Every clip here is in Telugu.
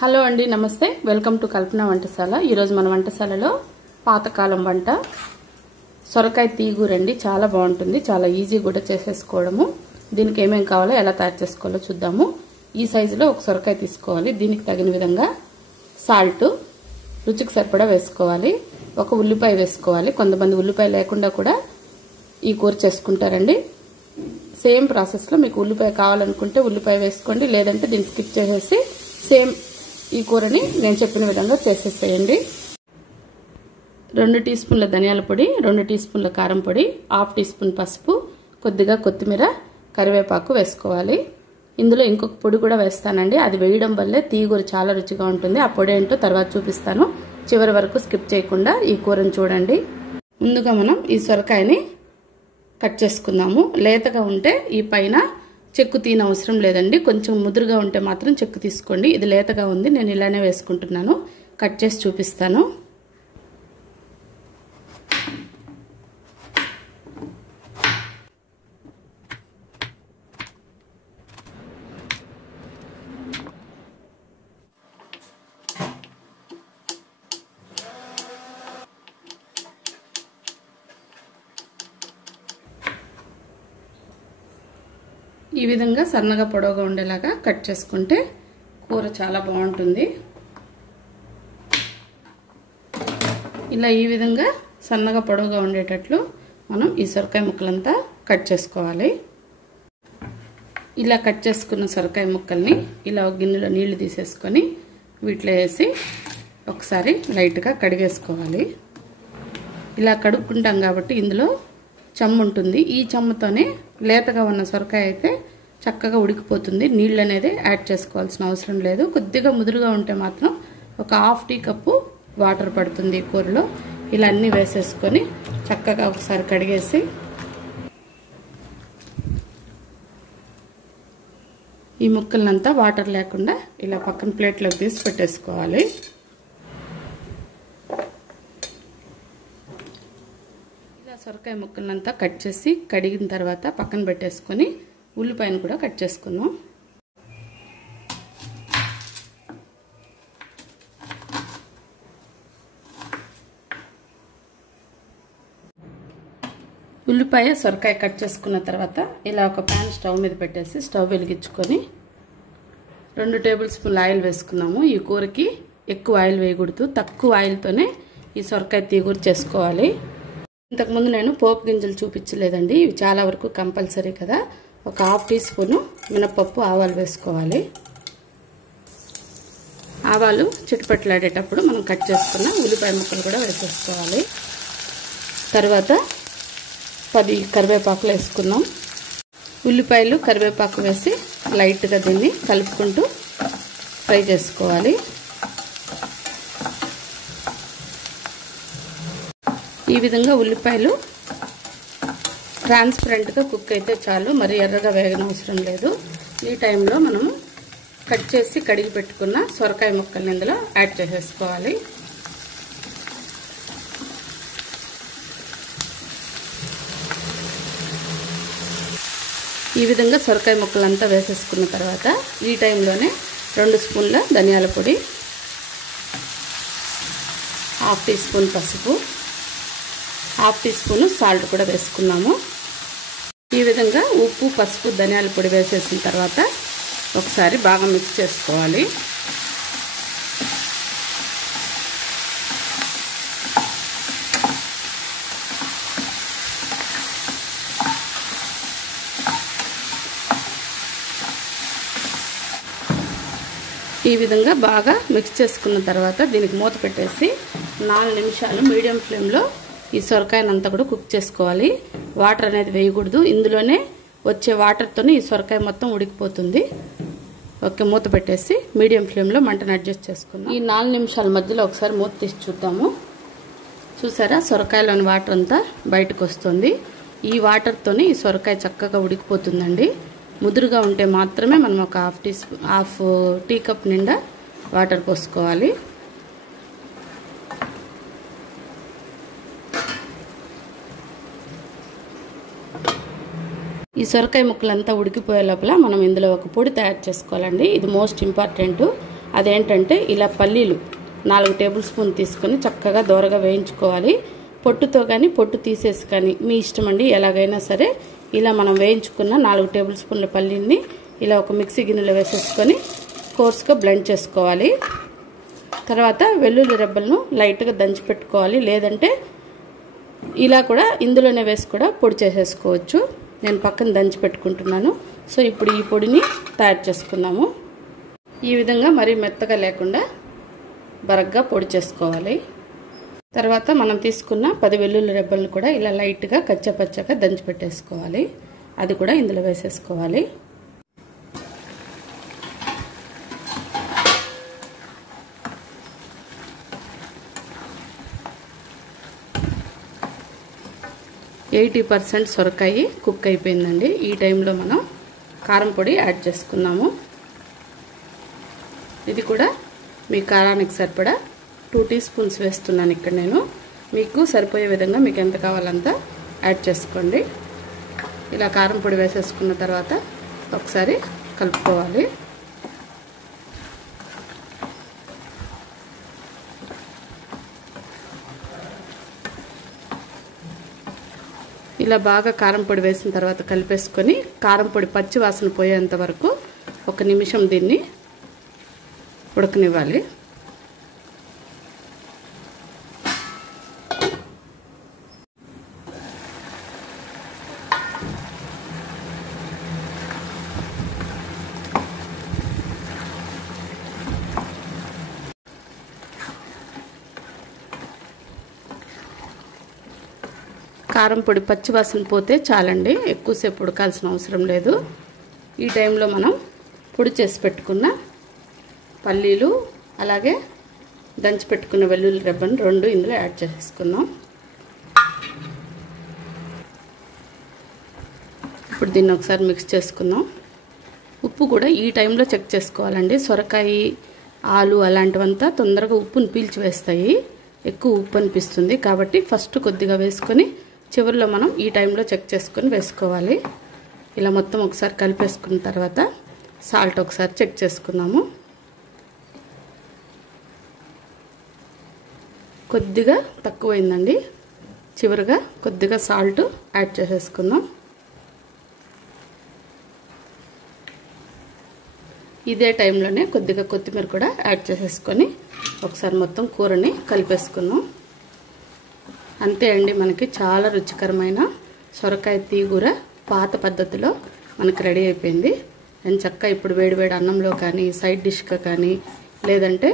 హలో అండి, నమస్తే. వెల్కమ్ టు కల్పన వంటశాల. ఈరోజు మన వంటశాలలో పాతకాలం వంట సొరకాయ తీగూర అండి. చాలా బాగుంటుంది, చాలా ఈజీ కూడా చేసేసుకోవడము. దీనికి ఏమేమి కావాలో ఎలా తయారు చేసుకోవాలో చూద్దాము. ఈ సైజులో ఒక సొరకాయ తీసుకోవాలి. దీనికి తగిన విధంగా సాల్ట్ రుచికి సరిపడా వేసుకోవాలి. ఒక ఉల్లిపాయ వేసుకోవాలి. కొంతమంది ఉల్లిపాయ లేకుండా కూడా ఈ కూర చేసుకుంటారండి. సేమ్ ప్రాసెస్లో మీకు ఉల్లిపాయ కావాలనుకుంటే ఉల్లిపాయ వేసుకోండి, లేదంటే దీన్ని స్కిప్ చేసేసి సేమ్ ఈ కూరని నేను చెప్పిన విధంగా చేసేసేయండి. 2 టీ స్పూన్ల ధనియాల పొడి, 2 టీ స్పూన్ల కారం పొడి, 1/2 టీ స్పూన్ పసుపు, కొద్దిగా కొత్తిమీర, కరివేపాకు వేసుకోవాలి. ఇందులో ఇంకొక పొడి కూడా వేస్తానండి. అది వేయడం వల్లే తీగూర చాలా రుచిగా ఉంటుంది. ఆ పొడి ఏంటో తర్వాత చూపిస్తాను. చివరి వరకు స్కిప్ చేయకుండా ఈ కూరని చూడండి. ముందుగా మనం ఈ సొరకాయని కట్ చేసుకుందాము. లేతగా ఉంటే ఈ పైన చెక్కు తీన అవసరం లేదండి. కొంచెం ముదురుగా ఉంటే మాత్రం చెక్కు తీసుకోండి. ఇది లేతగా ఉంది, నేను ఇలానే వేసుకుంటున్నాను. కట్ చేసి చూపిస్తాను. ఈ విధంగా సన్నగా పొడవుగా ఉండేలాగా కట్ చేసుకుంటే కూర చాలా బాగుంటుంది. ఇలా ఈ విధంగా సన్నగా పొడవుగా ఉండేటట్లు మనం ఈ సొరకాయ ముక్కలంతా కట్ చేసుకోవాలి. ఇలా కట్ చేసుకున్న సొరకాయ ముక్కల్ని ఇలా ఒక గిన్నెలో నీళ్లు తీసేసుకొని వీటిలో వేసి ఒకసారి లైట్గా కడిగేసుకోవాలి. ఇలా కడుక్కుంటాం కాబట్టి ఇందులో చెమ్మ ఉంటుంది. ఈ చెమ్మతోనే లేతగా ఉన్న సొరకాయ అయితే చక్కగా ఉడికిపోతుంది. నీళ్ళు అనేది యాడ్ చేసుకోవాల్సిన అవసరం లేదు. కొద్దిగా ముదురుగా ఉంటే మాత్రం ఒక 1/2 టీ కప్పు వాటర్ పడుతుంది ఈ కూరలో. ఇలా అన్నీ వేసేసుకొని చక్కగా ఒకసారి కడిగేసి ఈ ముక్కలనంతా వాటర్ లేకుండా ఇలా పక్కన ప్లేట్లోకి తీసి పెట్టేసుకోవాలి. సొరకాయ ముక్కలంతా కట్ చేసి కడిగిన తర్వాత పక్కన పెట్టేసుకొని ఉల్లిపాయను కూడా కట్ చేసుకుందాం. ఉల్లిపాయ సొరకాయ కట్ చేసుకున్న తర్వాత ఇలా ఒక ప్యాన్ స్టవ్ మీద పెట్టేసి స్టవ్ వెలిగించుకొని 2 టేబుల్ స్పూన్ల ఆయిల్ వేసుకున్నాము. ఈ కూరకి ఎక్కువ ఆయిల్ వేయకూడదు, తక్కువ ఆయిల్తోనే ఈ సొరకాయ తీగూర చేసుకోవాలి. ఇంతకుముందు నేను పోపు గింజలు చూపించలేదండి, ఇవి చాలా వరకు కంపల్సరీ కదా. ఒక 1/2 టీ స్పూను మినపప్పు, ఆవాలు వేసుకోవాలి. ఆవాలు చిటపట్లాడేటప్పుడు మనం కట్ చేసుకున్న ఉల్లిపాయ ముక్కలు కూడా వేసేసుకోవాలి. తర్వాత 10 కరివేపాకులు వేసుకున్నాం. ఉల్లిపాయలు కరివేపాకు వేసి లైట్గా దీన్ని కలుపుకుంటూ ఫ్రై చేసుకోవాలి. ఈ విధంగా ఉల్లిపాయలు ట్రాన్స్పరెంట్గా కుక్ అయితే చాలు, మరి ఎర్రగా వేగనవసరం లేదు. ఈ టైంలో మనము కట్ చేసి కడిగి పెట్టుకున్న సొరకాయ ముక్కల్ని ఇందులో యాడ్ చేసేసుకోవాలి. ఈ విధంగా సొరకాయ ముక్కలంతా వేసేసుకున్న తర్వాత ఈ టైంలోనే 2 స్పూన్ల ధనియాల పొడి, 1/2 టీ స్పూన్ పసుపు, 1/2 టీ స్పూన్ సాల్ట్ కూడా వేసుకున్నాము. ఈ విధంగా ఉప్పు, పసుపు, ధనియాల పొడి వేసేసిన తర్వాత ఒకసారి బాగా మిక్స్ చేసుకోవాలి. ఈ విధంగా బాగా మిక్స్ చేసుకున్న తర్వాత దీనికి మూత పెట్టేసి 4 నిమిషాలు మీడియం ఫ్లేమ్లో ఈ సొరకాయనంతా కూడా కుక్ చేసుకోవాలి. వాటర్ అనేది వేయకూడదు, ఇందులోనే వచ్చే వాటర్తోనే ఈ సొరకాయ మొత్తం ఉడికిపోతుంది. ఓకే, మూత పెట్టేసి మీడియం ఫ్లేమ్లో మంటను అడ్జస్ట్ చేసుకున్నాం. ఈ 4 నిమిషాల మధ్యలో ఒకసారి మూత తీసి చూద్దాము. చూసారా, సొరకాయలోని వాటర్ అంతా బయటకు వస్తుంది. ఈ వాటర్తోనే ఈ సొరకాయ చక్కగా ఉడికిపోతుందండి. ముదురుగా ఉంటే మాత్రమే మనం ఒక 1/2 టీ కప్ నిండా వాటర్ పోసుకోవాలి. ఈ సొరకాయ ముక్కలంతా ఉడికిపోయే లోపల మనం ఇందులో ఒక పొడి తయారు చేసుకోవాలండి. ఇది మోస్ట్ ఇంపార్టెంట్. అదేంటంటే ఇలా పల్లీలు 4 టేబుల్ స్పూన్ తీసుకొని చక్కగా దోరగా వేయించుకోవాలి. పొట్టుతో కానీ పొట్టు తీసేసి కానీ మీ ఇష్టం అండి, ఎలాగైనా సరే. ఇలా మనం వేయించుకున్న 4 టేబుల్ స్పూన్ల పల్లీల్ని ఇలా ఒక మిక్సీ గిన్నెలో వేసేసుకొని కోర్స్గా బ్లెండ్ చేసుకోవాలి. తర్వాత వెల్లుల్లి రెబ్బలను లైట్గా దంచి పెట్టుకోవాలి, లేదంటే ఇలా కూడా ఇందులోనే వేసి కూడా పొడి చేసేసుకోవచ్చు. నేను పక్కన దంచి పెట్టుకుంటున్నాను. సో ఇప్పుడు ఈ పొడిని తయారు చేసుకుందాము. ఈ విధంగా మరీ మెత్తగా లేకుండా బరగ్గా పొడి చేసుకోవాలి. తర్వాత మనం తీసుకున్న 10 వెల్లుల్లి రెబ్బలను కూడా ఇలా లైట్గా కచ్చపచ్చగా దంచి పెట్టేసుకోవాలి. అది కూడా ఇందులో వేసేసుకోవాలి. %80 సొరకాయ కుక్ అయిపోయిందండి. ఈ టైంలో మనం కారం పొడి యాడ్ చేసుకున్నాము. ఇది కూడా మీ కారానికి సరిపడా 2 టీ స్పూన్స్ వేస్తున్నాను ఇక్కడ నేను. మీకు సరిపోయే విధంగా మీకు ఎంత కావాలంత యాడ్ చేసుకోండి. ఇలా కారం పొడి వేసేసుకున్న తర్వాత ఒకసారి కలుపుకోవాలి. ఇలా బాగా కారం పొడి వేసిన తర్వాత కలిపేసుకొని కారం పొడి పచ్చి వాసన పోయేంత వరకు 1 నిమిషం దీన్ని ఉడకనివ్వాలి. కారం పొడి పచ్చి వాసన పోతే చాలండి, ఎక్కువసేపు ఉడకాల్సిన అవసరం లేదు. ఈ టైంలో మనం పొడి చేసి పెట్టుకున్న పల్లీలు అలాగే దంచి పెట్టుకున్న వెల్లుల్లి రెబ్బను 2 ఇందులో యాడ్ చేసుకుందాం. ఇప్పుడు దీన్ని ఒకసారి మిక్స్ చేసుకుందాం. ఉప్పు కూడా ఈ టైంలో చెక్ చేసుకోవాలండి. సొరకాయ, ఆలు అలాంటివంతా తొందరగా ఉప్పును పీల్చి వేస్తాయి, ఎక్కువ ఉప్పు అనిపిస్తుంది. కాబట్టి ఫస్ట్ కొద్దిగా వేసుకొని చివరిలో మనం ఈ టైంలో చెక్ చేసుకొని వేసుకోవాలి. ఇలా మొత్తం ఒకసారి కలిపేసుకున్న తర్వాత సాల్ట్ ఒకసారి చెక్ చేసుకుందాము. కొద్దిగా తక్కువైందండి, చివరిగా కొద్దిగా సాల్ట్ యాడ్ చేసేసుకుందాం. ఇదే టైంలోనే కొద్దిగా కొత్తిమీర కూడా యాడ్ చేసేసుకొని ఒకసారి మొత్తం కూరని కలిపేసుకుందాం. అంతే అండి, మనకి చాలా రుచికరమైన సొరకాయ తీగూర పాత పద్ధతిలో మనకి రెడీ అయిపోయింది. నేను చక్కగా ఇప్పుడు వేడివేడి అన్నంలో కానీ సైడ్ డిష్గా కానీ లేదంటే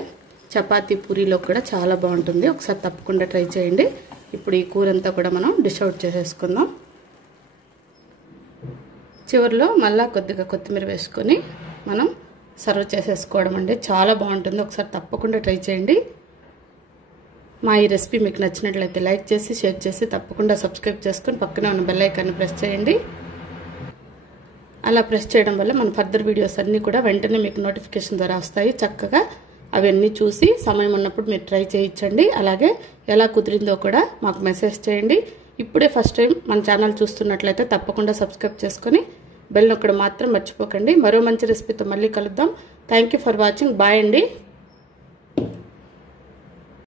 చపాతీ పూరీలో కూడా చాలా బాగుంటుంది. ఒకసారి తప్పకుండా ట్రై చేయండి. ఇప్పుడు ఈ కూర అంతా కూడా మనం డిష్ అవుట్ చేసేసుకుందాం. చివరిలో మళ్ళా కొద్దిగా కొత్తిమీర వేసుకొని మనం సర్వ్ చేసేసుకోవడం అండి. చాలా బాగుంటుంది. ఒకసారి తప్పకుండా ట్రై చేయండి. మా ఈ రెసిపీ మీకు నచ్చినట్లయితే లైక్ చేసి షేర్ చేసి తప్పకుండా సబ్స్క్రైబ్ చేసుకొని పక్కనే ఉన్న బెల్ ఐకాన్ని ప్రెస్ చేయండి. అలా ప్రెస్ చేయడం వల్ల మన ఫర్దర్ వీడియోస్ అన్నీ కూడా వెంటనే మీకు నోటిఫికేషన్ ద్వారా వస్తాయి. చక్కగా అవన్నీ చూసి సమయం ఉన్నప్పుడు మీరు ట్రై చేయించండి. అలాగే ఎలా కుదిరిందో కూడా మాకు మెసేజ్ చేయండి. ఇప్పుడే ఫస్ట్ టైం మన ఛానల్ చూస్తున్నట్లయితే తప్పకుండా సబ్స్క్రైబ్ చేసుకొని బెల్ నొక్కడం మాత్రం మర్చిపోకండి. మరో మంచి రెసిపీతో మళ్ళీ కలుద్దాం. Thank you for watching. Bye అండి.